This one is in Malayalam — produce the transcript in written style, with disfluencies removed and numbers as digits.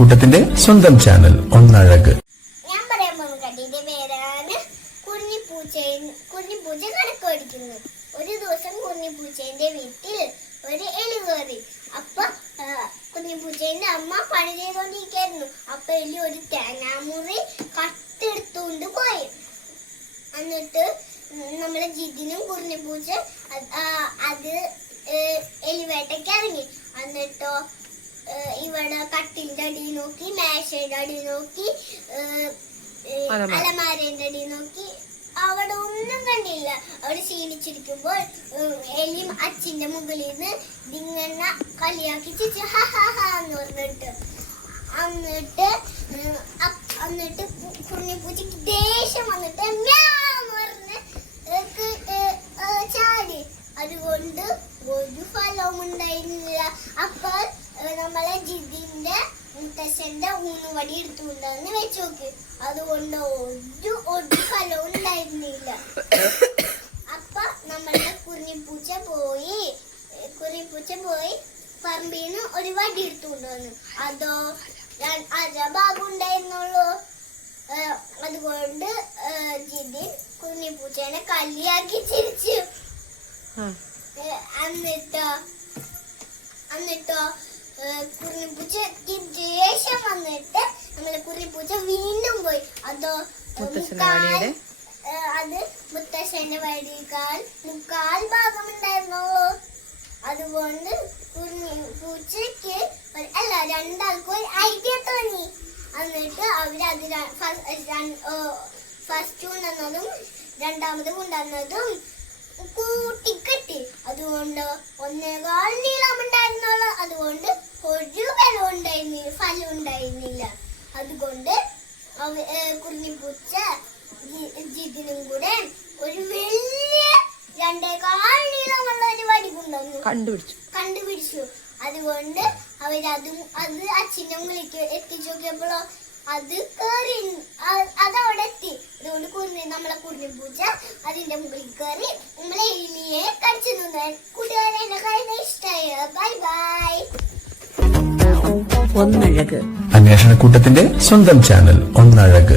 അന്വേഷണക്കൂട്ടത്തിന്റെ സ്വന്തം ചാനൽ ഒന്നഴക്. ഞാൻ പറയാൻ പോകുന്ന കഥയുടെ പേരാണ് കുഞ്ഞിപ്പൂച്ച കണക്ക് പഠിക്കുന്നു. ഒരു ദിവസം കുഞ്ഞിപ്പൂച്ചേന്റെ വീട്ടിൽ ഒരു എലി കയറി. അപ്പൊ കുഞ്ഞിപ്പൂച്ചേന്റെ അമ്മ പണി ചെയ്തോണ്ടിരിക്കായിരുന്നു. അപ്പൊ എലി ഒരു തേങ്ങാമുറി കട്ടെടുത്തുകൊണ്ട് പോയി. എന്നിട്ട് നമ്മളെ ജിതിനും കുഞ്ഞിപ്പൂച്ച അത് എലിവേട്ടയ്ക്ക് ഇറങ്ങി. എന്നിട്ടോ ഇവിടെ കട്ടിലിന്റെ അടി നോക്കി, മേശയുടെ അടി നോക്കി, അലമാരന്റെ അടി നോക്കി. അവിടെ ഒന്നും കണ്ടില്ല. അവിടെ ക്ഷീണിച്ചിരിക്കുമ്പോൾ എലി അച്ഛന്റെ മുകളിൽ നിന്ന് ഇങ്ങനെ കളിയാക്കി ചിരിച്ചു എന്ന് പറഞ്ഞിട്ട് എന്നിട്ട് കുഞ്ഞിപ്പൂച്ചക്ക് ദേഷ്യം വന്നിട്ട് മ്യാന്ന് പറഞ്ഞ് ചാടി. അതുകൊണ്ട് ഒരു ഫലവും ഉണ്ടായിരുന്നില്ല. അപ്പോൾ നമ്മളെ ജിതിന്റെ മുത്തശ്ശന്റെ ഊന്നുവടി എടുത്തുകൊണ്ടെന്ന് വെച്ച് നോക്കി. അതുകൊണ്ട് ഒരു ഫലവും ഉണ്ടായിരുന്നില്ല. അപ്പൊ നമ്മളുടെ കുഞ്ഞിപ്പൂച്ച പോയി പറമ്പിന്ന് ഒരു വടി എടുത്തുകൊണ്ട് വന്നു. അതോ അര ഭാഗം ഉണ്ടായിരുന്നുള്ളൂ. അതുകൊണ്ട് ജിതിൻ കുഞ്ഞിപ്പൂച്ചേനെ കളിയാക്കി ചിരിച്ചു. എന്നിട്ടോ കുഞ്ഞിപ്പൂച്ചക്ക് ദേഷ്യം വന്നിട്ട് നമ്മളെ കുഞ്ഞിപ്പൂച്ച വീണ്ടും പോയി. അത് മുത്തശ്ശന്റെ വടിയേക്കാൾ മുക്കാൽ ഭാഗം ഉണ്ടായിരുന്നുള്ളൂ. അതുകൊണ്ട് കുഞ്ഞിപ്പൂച്ചക്ക് രണ്ടാൾക്കും ഒരു ഐഡിയ തോന്നി. എന്നിട്ട് അവരത് ഫസ്റ്റ് കൊണ്ടുവന്നതും രണ്ടാമത് കൊണ്ടുവന്നതും കൂട്ടിക്കെട്ടി. അതുകൊണ്ട് 1.25 നീളം ഉണ്ടായിരുന്നുള്ളൂ. അതുകൊണ്ട് ഒരു ഫലം ഉണ്ടായിരുന്നില്ല. അതുകൊണ്ട് കുഞ്ഞിപ്പൂച്ച ജിതിനും കൂടെ ഒരു വലിയ 2.25 നീളമുള്ള ഒരു വടി കൊണ്ടുവന്നു കണ്ടുപിടിച്ചു. അതുകൊണ്ട് അത് അച്ഛന്റെ മുകളിലേക്ക് എത്തിച്ചു നോക്കിയപ്പോഴോ അതവിടെ എത്തി. അതുകൊണ്ട് നമ്മളെ കുഞ്ഞിപ്പൂച്ച അതിന്റെ മുകളിൽ കയറി നമ്മളെ എലിയെ കടിച്ചു നിന്നു. കൂട്ടുകാരെ എന്നെ കഴിഞ്ഞ ഇഷ്ടമായ ബൈ ബൈ. അന്വേഷണക്കൂട്ടത്തിന്റെ സ്വന്തം ചാനൽ ഒന്നഴക്.